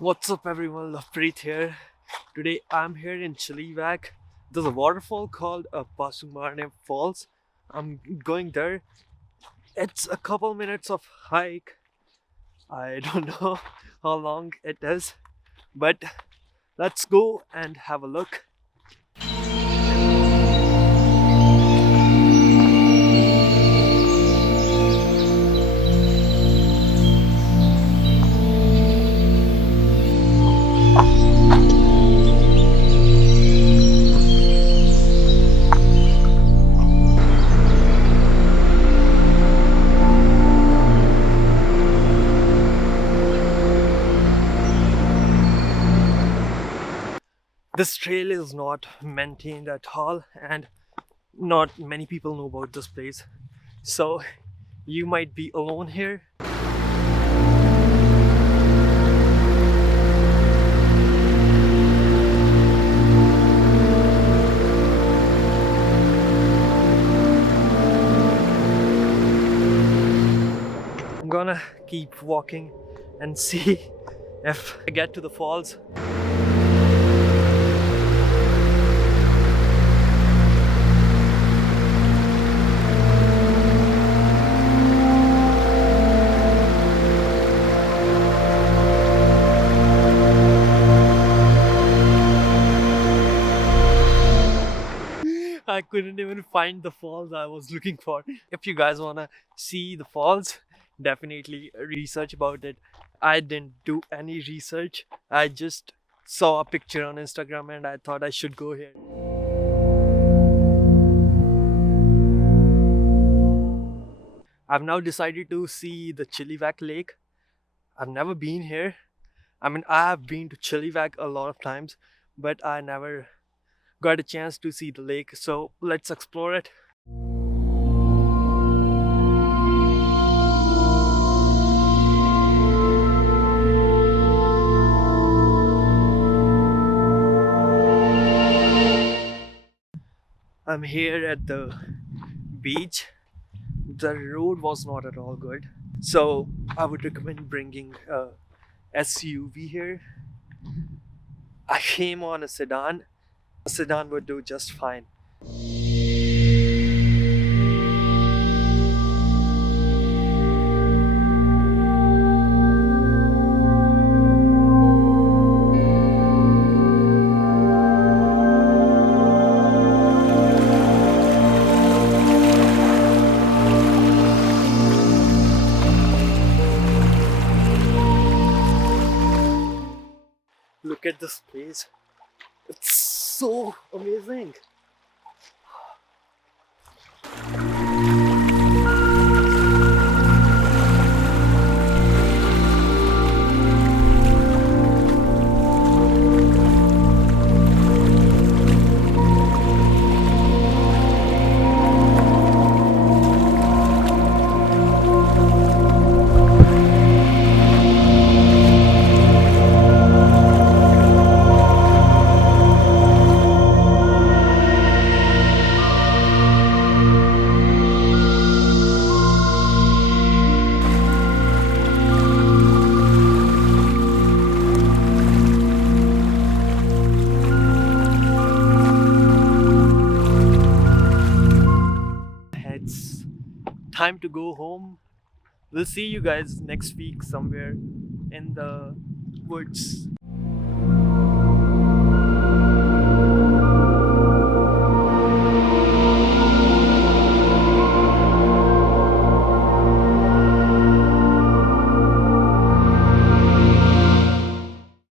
What's up everyone, Lovepreet here. Today I'm here in Chilliwack. There's a waterfall called Pasumarne Falls. I'm going there. It's a couple minutes of hike. I don't know how long it is, but let's go and have a look. This trail is not maintained at all, and not many people know about this place. So you might be alone here. I'm gonna keep walking and see if I get to the falls. I couldn't even find the falls I was looking for. If you guys wanna see the falls, definitely research about it. I didn't do any research. I just saw a picture on Instagram and I thought I should go here. I've now decided to see the Chilliwack Lake. I've never been here. I mean, I have been to Chilliwack a lot of times, but I never got a chance to see the lake. So let's explore it. I'm here at the beach. The road was not at all good, so I would recommend bringing a SUV here. I came on a sedan. A sedan would do just fine. Look at this place. It's so amazing. It's time to go home. We'll see you guys next week somewhere in the woods.